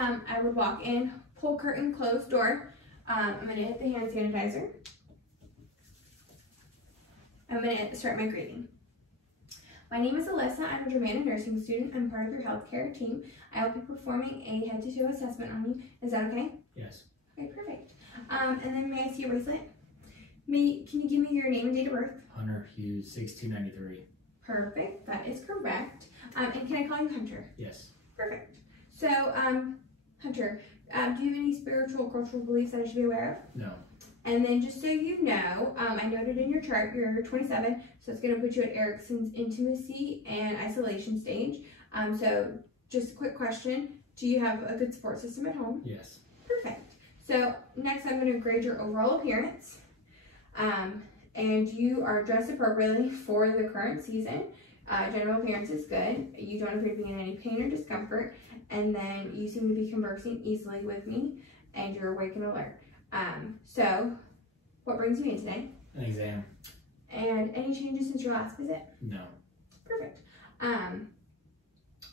I would walk in, pull curtain, close door. I'm going to hit the hand sanitizer. I'm going to start my greeting. My name is Alyssa. I'm a Germanna nursing student. I'm part of your healthcare team. I will be performing a head-to-toe assessment on you. Is that okay? Yes. Okay, perfect. And then may I see your bracelet? Can you give me your name and date of birth? Hunter Hughes, 6293. Perfect. That is correct. And can I call you Hunter? Yes. Perfect. So, Hunter, do you have any spiritual or cultural beliefs that I should be aware of? No. And then just so you know, I noted in your chart you're 27, so it's going to put you at Erickson's intimacy and isolation stage. So just a quick question, do you have a good support system at home? Yes. Perfect. So next I'm going to grade your overall appearance. And you are dressed appropriately for the current season. General appearance is good. You don't appear to be in any pain or discomfort. And then you seem to be conversing easily with me, and you're awake and alert. So, what brings you in today? An exam. And any changes since your last visit? No. Perfect.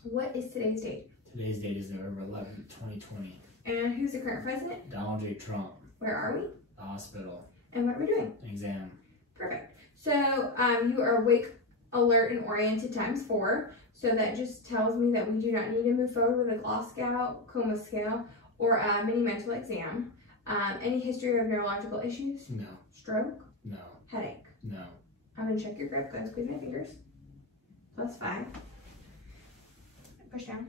What is today's date? Today's date is November 11th, 2020. And who's the current president? Donald J. Trump. Where are we? The hospital. And what are we doing? An exam. Perfect. So, you are awake, alert, and oriented ×4. So that just tells me that we do not need to move forward with a gloss scale, coma scale, or a mini mental exam. Any history of neurological issues? No. Stroke? No. Headache? No. I'm going to check your grip. Go ahead and squeeze my fingers. +5. Push down.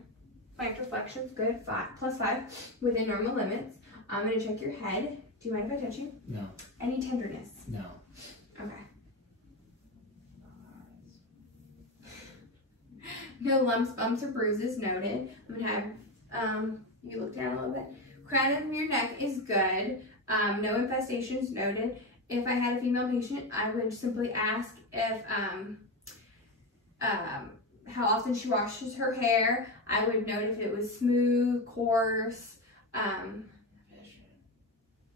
Flank reflections. Good. +5. Within normal limits. I'm going to check your head. Do you mind if I touch you? No. Any tenderness? No. Okay. No lumps, bumps, or bruises noted. I'm going to have you look down a little bit. Crown of your neck is good. No infestations noted. If I had a female patient, I would simply ask if how often she washes her hair. I would note if it was smooth, coarse. Vision.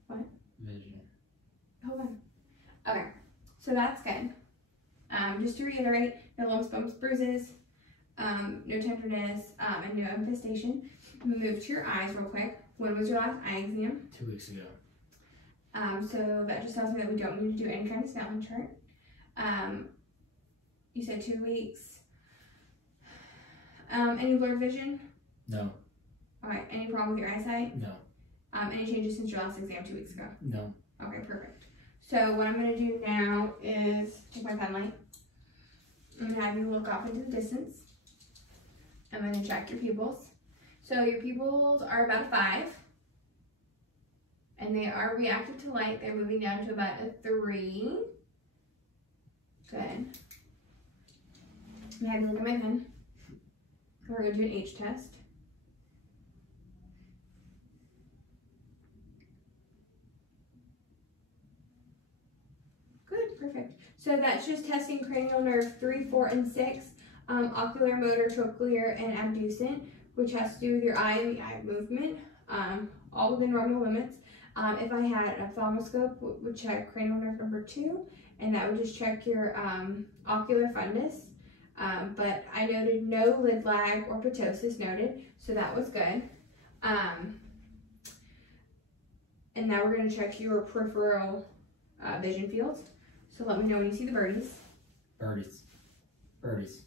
What? Vision. Hold on. Okay, so that's good. Just to reiterate, no lumps, bumps, bruises, no tenderness, and no infestation. Move to your eyes real quick. When was your last eye exam? 2 weeks ago. So that just tells me that we don't need to do any kind of Snellen chart. You said 2 weeks. Any blurred vision? No. Alright, any problem with your eyesight? No. Any changes since your last exam 2 weeks ago? No. Okay, perfect. So what I'm going to do now is take my pen light. I'm going to have you look off into the distance. I'm going to check your pupils. So your pupils are about a 5. And they are reactive to light. They're moving down to about a 3. Good. I'm going to have you look at my pen. We're going to do an H test. Good, perfect. So that's just testing cranial nerve 3, 4, and 6, ocular, motor, trochlear, and abducent, which has to do with your eye and the eye movement, all within normal limits. If I had an ophthalmoscope, would check cranial nerve number 2, and that would just check your ocular fundus. But I noted no lid lag or ptosis noted, so that was good. And now we're going to check your peripheral vision fields. So let me know when you see the birdies. Birdies. Birdies.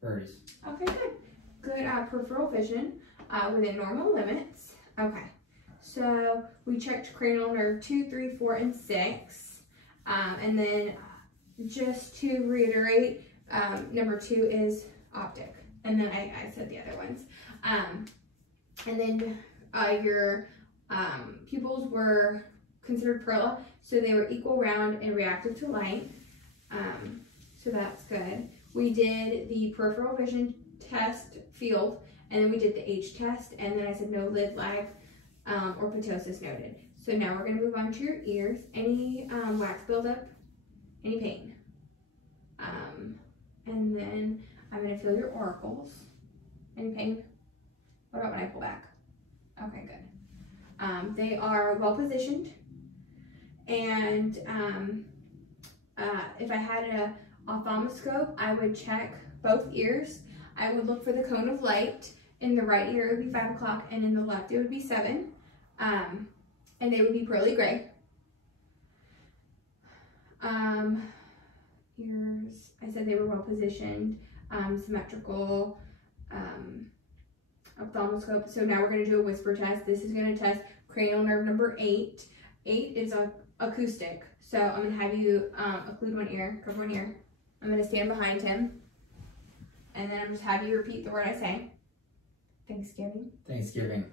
Birdies. Okay, good. Good peripheral vision within normal limits. Okay, so we checked cranial nerve 2, 3, 4, and 6. And then just to reiterate, number 2 is optic. And then I said the other ones. And then your pupils were considered perilla, so they were equal, round, and reactive to light. So that's good. We did the peripheral vision test field, and then we did the H test, and then I said no lid lag or ptosis noted. So now we're going to move on to your ears. Any wax buildup, any pain. And then I'm going to feel your auricles. Any pain? What about when I pull back? Okay, good. They are well positioned, and if I had an ophthalmoscope, I would check both ears. I would look for the cone of light, In the right ear, it would be 5 o'clock, and in the left, it would be 7. And they would be pearly gray. Ears, I said they were well positioned, symmetrical, ophthalmoscope. So now we're going to do a whisper test. This is going to test cranial nerve number 8. 8 is acoustic. So I'm going to have you occlude one ear, cover one ear. I'm going to stand behind him. And then I'm just have you repeat the word I say. Thanksgiving. Thanksgiving.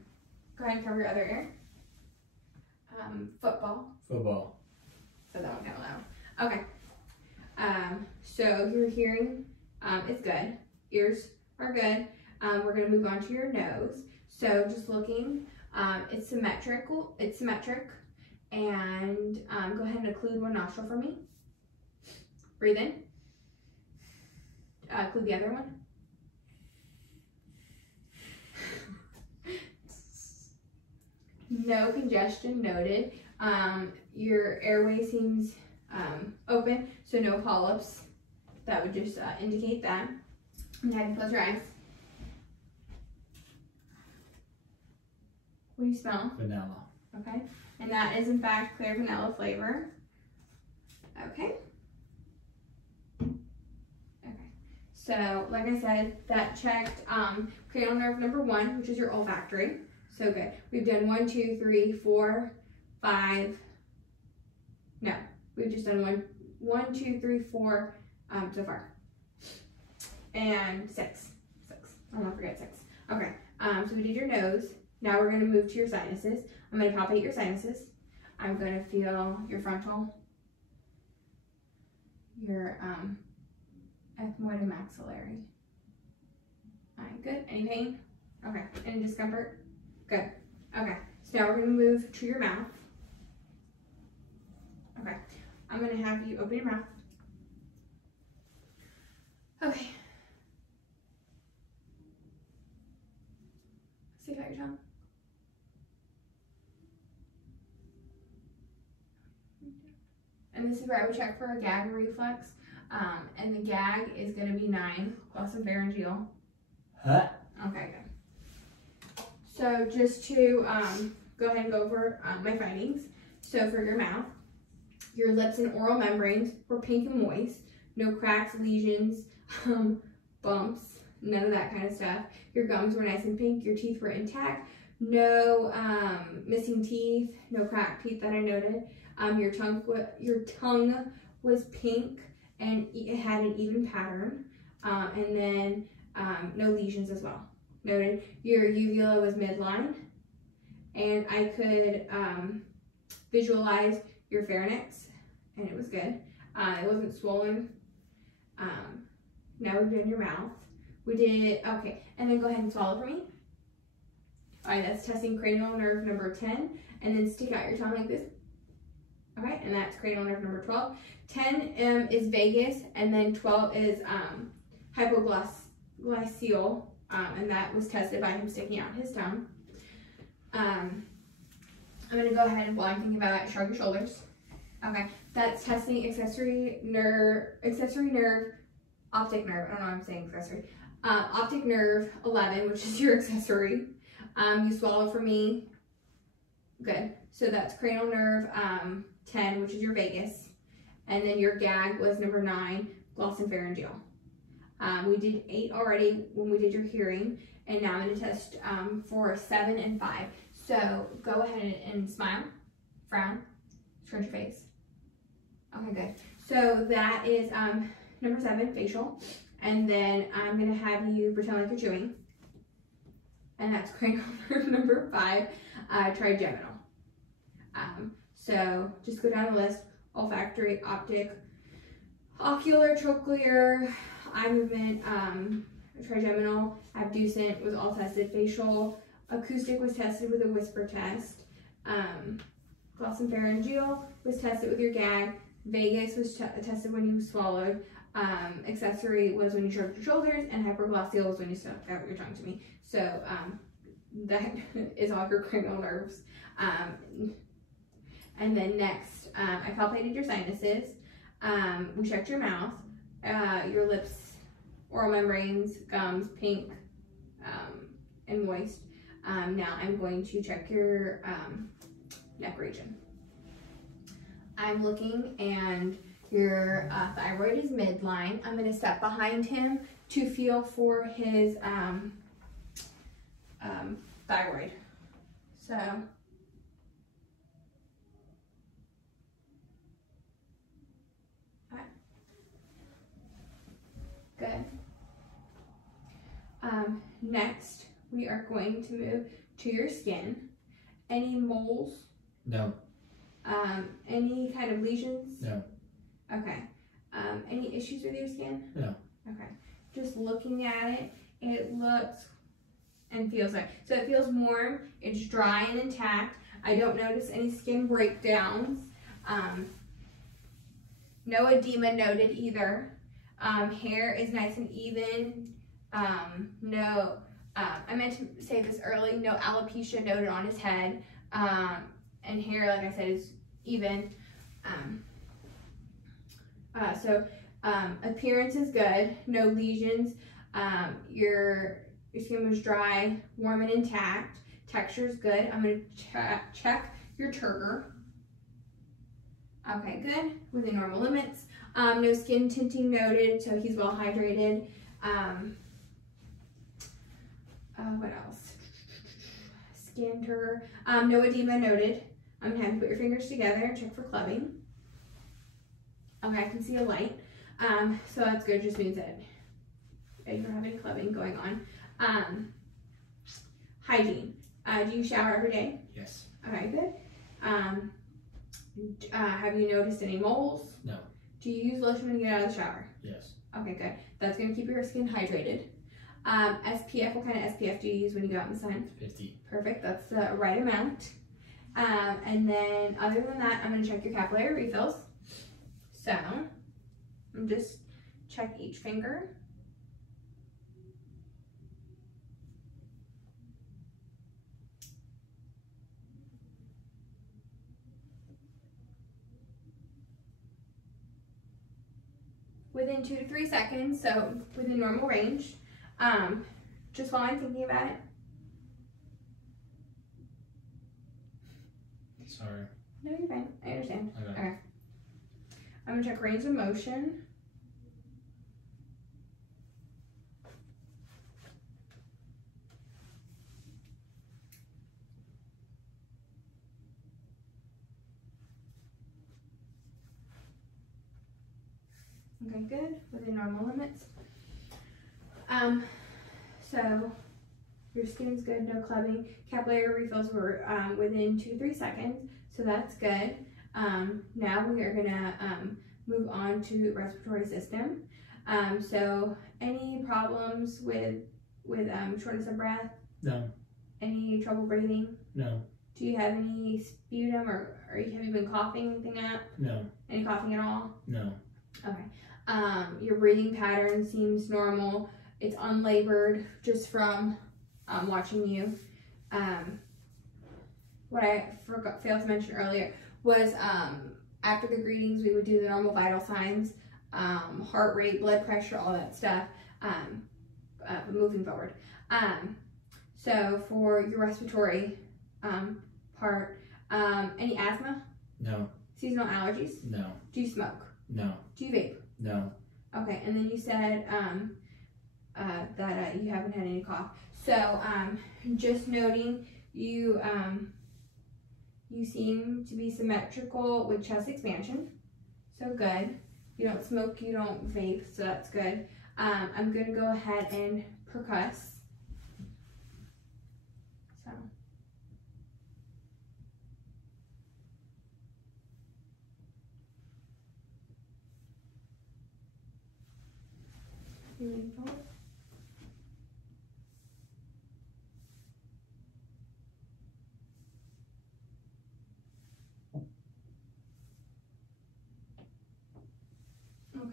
Go ahead and cover your other ear. Football. Football. So that one kind of loud. Okay. So your hearing is good. Ears are good. We're going to move on to your nose. So just looking, it's symmetrical. It's symmetric. And go ahead and occlude one nostril for me. Breathe in. Occlude the other one. No congestion noted. Your airway seems open, so no polyps. That would just indicate that. I'm gonna have you close your eyes. What do you smell? Vanilla. Okay, and that is in fact clear vanilla flavor. Okay. Okay. So, like I said, that checked cranial nerve number 1, which is your olfactory. So good. We've done 1, 2, 3, 4, 5. No, we've just done 1, 2, 3, 4 so far. And 6. I'll not forget 6. Okay. So we did your nose. Now we're going to move to your sinuses. I'm going to palpate your sinuses. I'm going to feel your frontal, your ethmoid and maxillary. All right, good. Any pain? Okay. Any discomfort? Good. Okay. So now we're going to move to your mouth. Okay. I'm going to have you open your mouth. Okay. Stick out your tongue. And this is where I would check for a gag reflex. And the gag is going to be 9, glossopharyngeal. Huh? Okay, good. So just to go ahead and go over my findings. So for your mouth, your lips and oral membranes were pink and moist. No cracks, lesions, bumps, none of that kind of stuff. Your gums were nice and pink. Your teeth were intact. No missing teeth, no cracked teeth that I noted. Your tongue was pink and it had an even pattern. And then no lesions as well. Noted. Your uvula was midline. And I could visualize your pharynx, and it was good. It wasn't swollen. Now we've done your mouth. We did, okay, and then go ahead and swallow for me. All right, that's testing cranial nerve number 10, and then stick out your tongue like this. Okay, and that's cranial nerve number 12. 10 is vagus, and then 12 is hypoglycemic, and that was tested by him sticking out his tongue. I'm gonna go ahead and while I'm thinking about it, shrug your shoulders. Okay, that's testing accessory nerve, optic nerve. I don't know why I'm saying accessory. Optic nerve 11, which is your accessory. You swallow for me. Good. So that's cranial nerve 10, which is your vagus. And then your gag was number 9, glossopharyngeal. We did 8 already when we did your hearing. And now I'm going to test for 7 and 5. So go ahead and smile, frown, scrunch your face. Okay, good. So that is number 7, facial. And then I'm going to have you pretend like you're chewing. And that's cranial nerve number 5, trigeminal. So just go down the list: olfactory, optic, ocular, trochlear, eye movement, trigeminal, abducent was all tested. Facial, acoustic was tested with a whisper test. Glossopharyngeal was tested with your gag. Vagus was tested when you swallowed. Accessory was when you shrugged your shoulders, and hyperglosseal was when you stuck out your tongue to me. So that is all your cranial nerves. And then next, I palpated your sinuses. We checked your mouth, your lips, oral membranes, gums, pink, and moist. Now I'm going to check your neck region. I'm looking and your thyroid is midline. I'm going to step behind him to feel for his thyroid. So, okay. Good. Next, we are going to move to your skin. Any moles? No. Any kind of lesions? No. Okay. Any issues with your skin? No. Okay. Just looking at it, it looks and feels like. So it feels warm, it's dry and intact. I don't notice any skin breakdowns. No edema noted either. Hair is nice and even. No, I meant to say this early, no alopecia noted on his head. And hair, like I said, is even. Appearance is good, no lesions. Your skin was dry, warm and intact. Texture is good. I'm going to check your turgor. Okay, good, within normal limits. No skin tinting noted, so he's well hydrated. What else? Skin turgor. No edema noted. I'm going to have you put your fingers together and check for clubbing. Okay, I can see a light. So that's good, just means that you don't have any clubbing going on. Hygiene. Do you shower every day? Yes. Okay, good. Have you noticed any moles? No. Do you use lotion when you get out of the shower? Yes. Okay, good. That's going to keep your skin hydrated. SPF, what kind of SPF do you use when you go out in the sun? 50. Perfect, that's the right amount. And then other than that, I'm going to check your capillary refills. So, I'm just check each finger. Within 2 to 3 seconds, so within normal range. Just while I'm thinking about it. Sorry. No, you're fine. I understand. Okay. I'm gonna check range of motion. Okay, good, within normal limits. So your skin's good, no clubbing. Capillary refills were within 2 to 3 seconds, so that's good. Now we are gonna move on to respiratory system. So any problems with shortness of breath? No. Any trouble breathing? No. Do you have any sputum or have you been coughing anything up? No. Any coughing at all? No. Okay. Your breathing pattern seems normal. It's unlabored just from watching you. What I failed to mention earlier was after the greetings, we would do the normal vital signs, heart rate, blood pressure, all that stuff, moving forward. So for your respiratory part, any asthma? No. Seasonal allergies? No. Do you smoke? No. Do you vape? No. Okay, and then you said that you haven't had any cough. So just noting, you seem to be symmetrical with chest expansion. So good. You don't smoke, you don't vape, so that's good. I'm going to go ahead and percuss. So. Moving forward.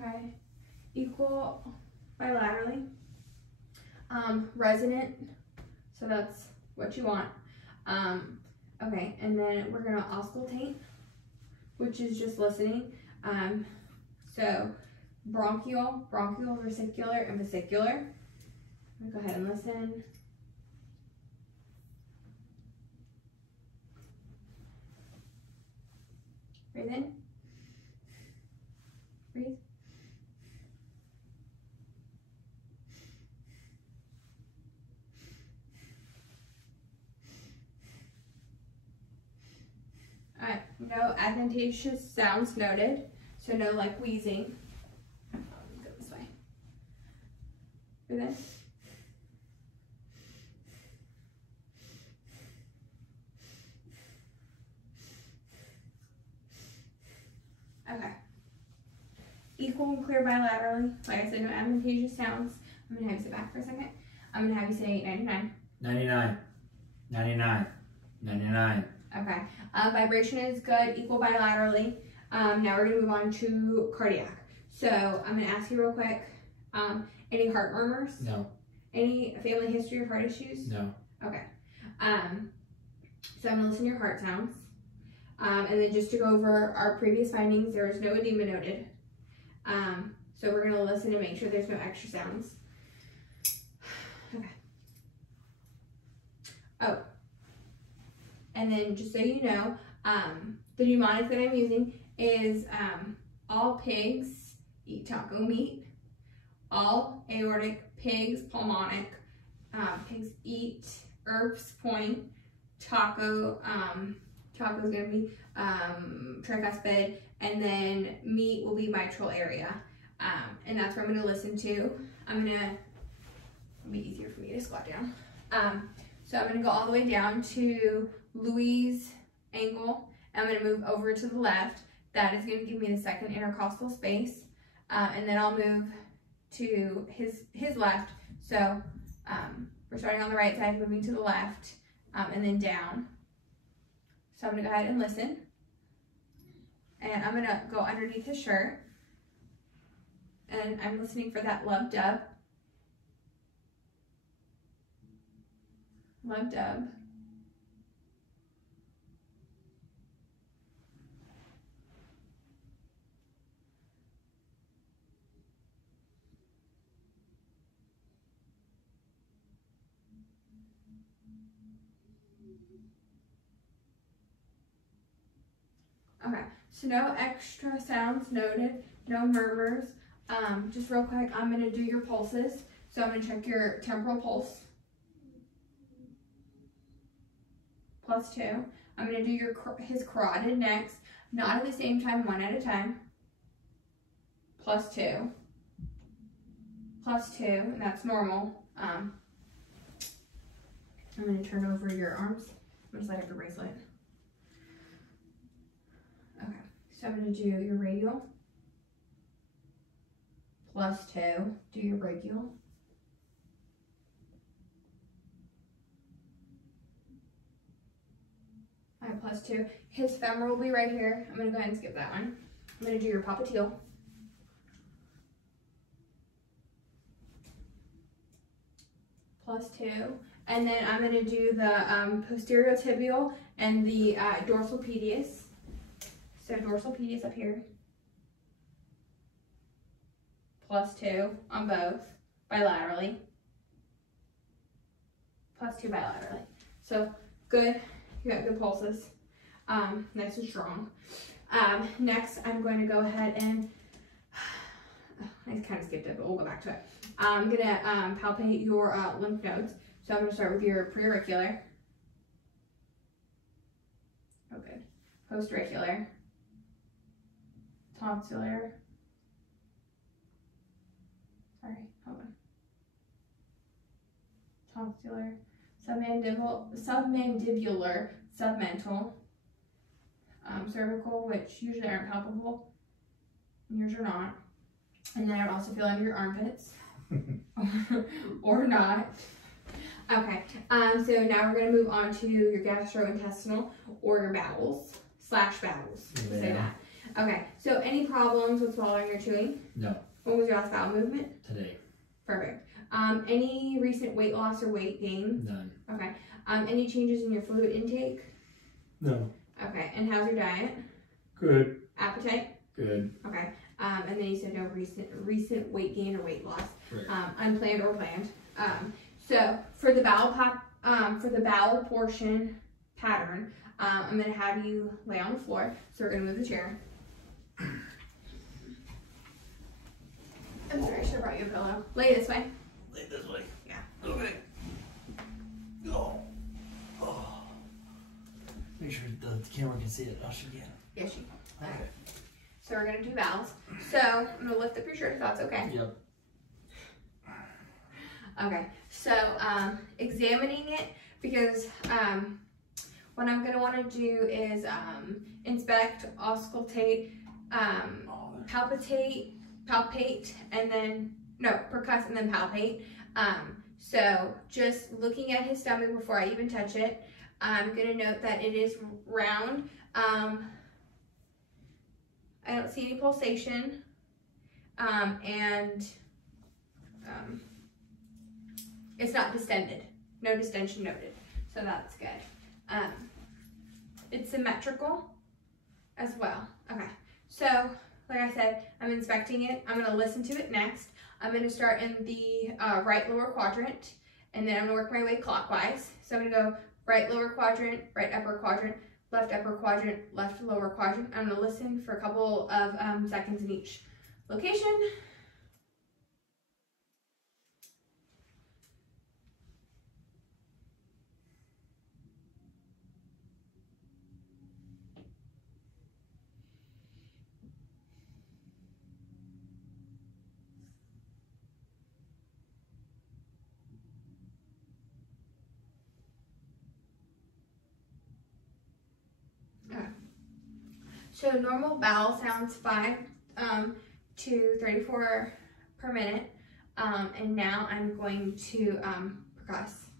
Okay, equal bilaterally. Resonant, so that's what you want. Okay, and then we're gonna auscultate, which is just listening. So bronchial, vesicular, and vesicular. I'm gonna go ahead and listen. Breathe in. Breathe. Alright, no adventitious sounds noted. So no like wheezing. Go this way. Breathe in. Okay. Equal and clear bilaterally. Like I said, no adventitious sounds. I'm going to have you sit back for a second. I'm going to have you say 99. 99. 99. 99. Okay. Vibration is good, equal bilaterally. Now we're going to move on to cardiac. So I'm going to ask you real quick, any heart murmurs? No. Any family history of heart issues? No. Okay. So I'm going to listen to your heart sounds. And then just to go over our previous findings, there is no edema noted. So we're going to listen and make sure there's no extra sounds. Okay. Oh. And then just so you know, the mnemonic that I'm using is all pigs eat taco meat. All aortic pigs, pulmonic, pigs eat Erb's Point. Taco, taco is going to be tricuspid, and then meat will be mitral area. And that's what I'm going to listen to. It'll be easier for me to squat down. So I'm going to go all the way down to Louis' angle. I'm going to move over to the left. That is going to give me the second intercostal space. And then I'll move to his left. So we're starting on the right side, moving to the left, and then down. So I'm going to go ahead and listen. And I'm going to go underneath his shirt. And I'm listening for that lub dub. Lub dub. Okay, so no extra sounds noted, no murmurs. Just real quick, I'm going to do your pulses. So I'm going to check your temporal pulse. +2. I'm going to do his carotid next, not at the same time, one at a time. +2. +2, and that's normal. I'm going to turn over your arms. I'm going to slide up your bracelet. Okay, so I'm going to do your radial. +2. Do your brachial. +2. His femoral will be right here. I'm going to go ahead and skip that one. I'm going to do your popliteal. +2. And then I'm going to do the posterior tibial and the dorsal pediis. So dorsal pediis up here. +2 on both, bilaterally. +2 bilaterally. So good. You got good pulses. Nice and strong. Next, I'm going to go ahead and, I kind of skipped it, but we'll go back to it. I'm going to palpate your lymph nodes. So I'm going to start with your preauricular. Oh, good. Postauricular. Tonsillar. Sorry, hold on. Tonsillar. Submandibular, submental, cervical, which usually aren't palpable. Yours are not. And then I would also feel under your armpits, or not. Okay, so now we're going to move on to your gastrointestinal or your bowels, /bowels, Yeah. say that. Okay, so any problems with swallowing or chewing? No. When was your last bowel movement? Today. Perfect. Any recent weight loss or weight gain? None. Okay. Any changes in your fluid intake? No. Okay. And how's your diet? Good. Appetite? Good. Okay. And then you said no recent weight gain or weight loss, Right. unplanned or planned. So for the bowel portion, pattern, I'm gonna have you lay on the floor. So we're gonna move the chair. I'm sorry, I should have brought you a pillow. Lay this way. Lay this way. Yeah. Okay. Oh. Oh. Make sure the camera can see it. Oh, she can. Yes, you can. Okay. So we're gonna do vowels. So I'm gonna lift up your shirt if that's okay. Yep. Okay. So examining it, because what I'm gonna want to do is inspect, auscultate, palpate, and then percuss and then palpate. So just looking at his stomach before I even touch it, I'm gonna note that it is round. I don't see any pulsation, and it's not distended. No distension noted, so that's good. It's symmetrical as well. Okay, so like I said, I'm inspecting it. I'm gonna listen to it next. I'm gonna start in the right lower quadrant, and then I'm gonna work my way clockwise. So I'm gonna go right lower quadrant, right upper quadrant, left upper quadrant, left lower quadrant. I'm gonna listen for a couple of seconds in each location. So normal vowel sounds 5 to 34 per minute, and now I'm going to percuss.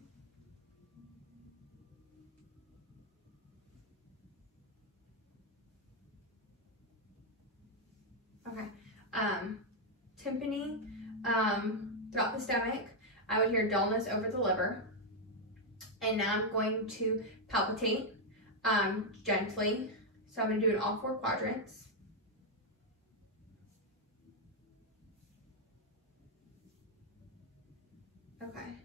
Okay, tympani, throughout the stomach, I would hear dullness over the liver, and now I'm going to palpitate gently. So I'm going to do it in all 4 quadrants. Okay.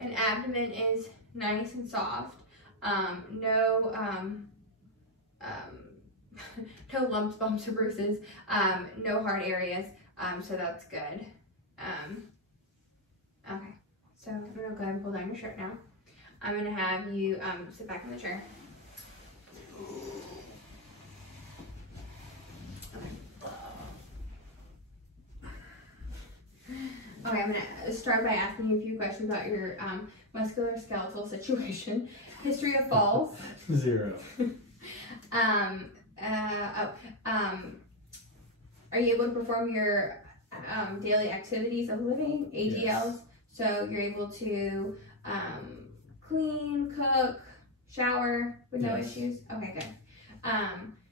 And abdomen is nice and soft. No no lumps, bumps, or bruises. No hard areas. So that's good. Okay. So I'm going to go ahead and pull down your shirt now. I'm going to have you sit back in the chair. Okay, I'm gonna start by asking you a few questions about your musculoskeletal situation. History of falls. 0. Are you able to perform your daily activities of living, ADLs? Yes. So you're able to clean, cook, shower with no issues? Okay, good.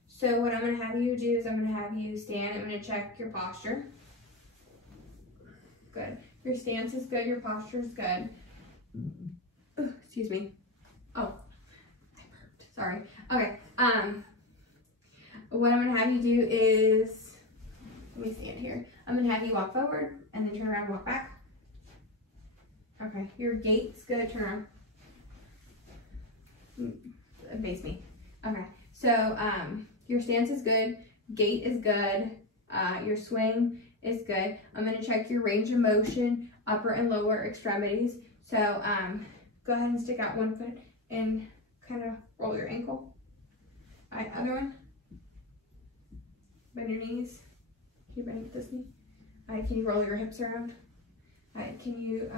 So what I'm gonna have you do is I'm gonna have you stand. I'm gonna check your posture. Good. Your stance is good. Your posture is good. Ooh, excuse me. Oh, I burped. Sorry. Okay. What I'm gonna have you do is, let me stand here. I'm gonna have you walk forward and then turn around and walk back. Okay. Your gait's good. Turn around. Face me. Okay. So your stance is good. Gait is good. Your swing is good. I'm going to check your range of motion, upper and lower extremities. So go ahead and stick out one foot and kind of roll your ankle. All right, other one. Bend your knees. Can you bend with this knee? All right, can you roll your hips around? All right, can you,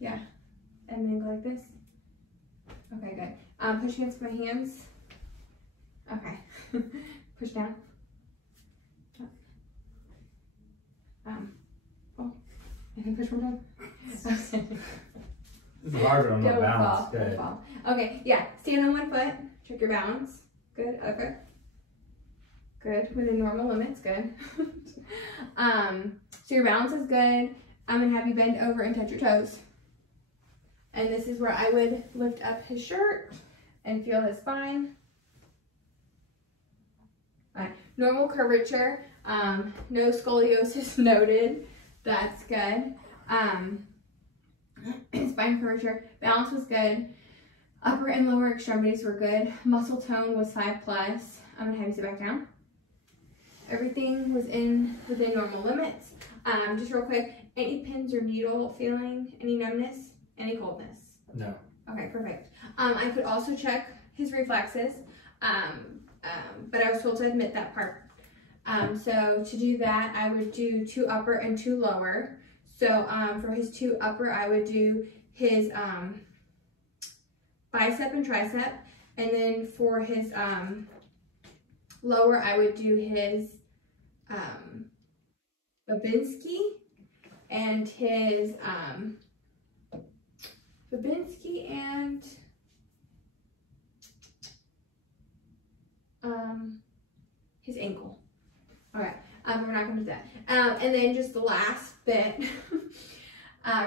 yeah, and then go like this. Okay, good. Push against my hands. Okay. Push down. Oh, and then push one down. Okay. This is harder on my balance. Don't fall. Okay, yeah. Stand on one foot. Check your balance. Good. Other. Good. Within normal limits. Good. So your balance is good. I'm gonna have you bend over and touch your toes. And this is where I would lift up his shirt and feel his spine. All right. Normal curvature. No scoliosis noted. That's good. Spine curvature. Balance was good. Upper and lower extremities were good. Muscle tone was 5+. I'm gonna have you sit back down. Everything was within normal limits. Just real quick, any pins or needle feeling, any numbness, any coldness? No. Okay, perfect. I could also check his reflexes, but I was told to admit that part. So to do that, I would do 2 upper and 2 lower. So for his 2 upper, I would do his bicep and tricep, and then for his lower, I would do his Babinski and his his ankle. All right, we're not gonna do that. And then just the last bit,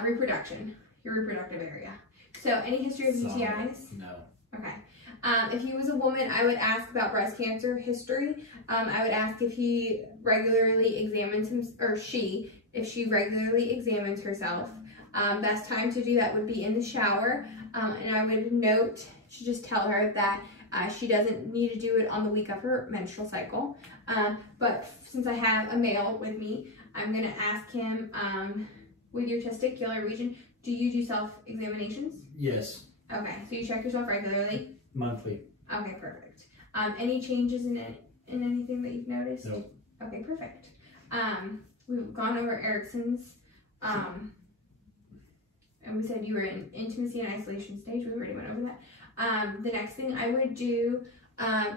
reproduction, your reproductive area. So any history of UTIs? No. Okay. If he was a woman, I would ask about breast cancer history. I would ask if he regularly examines him, or she, if she regularly examines herself. Best time to do that would be in the shower. And I would note to just tell her that she doesn't need to do it on the week of her menstrual cycle. But since I have a male with me, I'm gonna ask him, with your testicular region, do you do self-examinations? Yes. Okay, so you check yourself regularly? Monthly. Okay, perfect. Any changes in anything that you've noticed? No. Okay, perfect. We've gone over Erickson's, and we said you were in intimacy and isolation stage. We already went over that. The next thing I would do,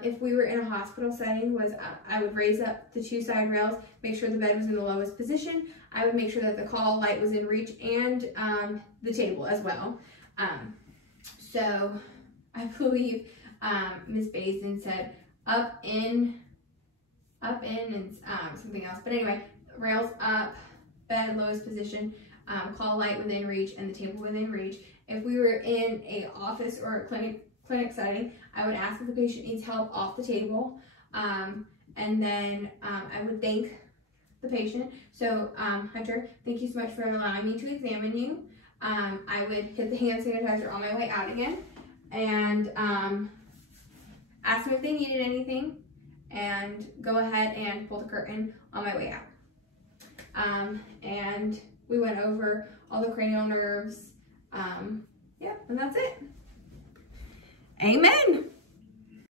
if we were in a hospital setting, was I would raise up the 2 side rails, make sure the bed was in the lowest position. I would make sure that the call light was in reach, and the table as well. So I believe Ms. Bazin said up in, and something else. But anyway, rails up, bed lowest position, call light within reach, and the table within reach. If we were in a office or a clinic setting, I would ask if the patient needs help off the table, and then I would thank the patient. So Hunter, thank you so much for allowing me to examine you. I would hit the hand sanitizer on my way out again, and ask them if they needed anything, and go ahead and pull the curtain on my way out. And we went over all the cranial nerves. Yeah, and that's it. Amen.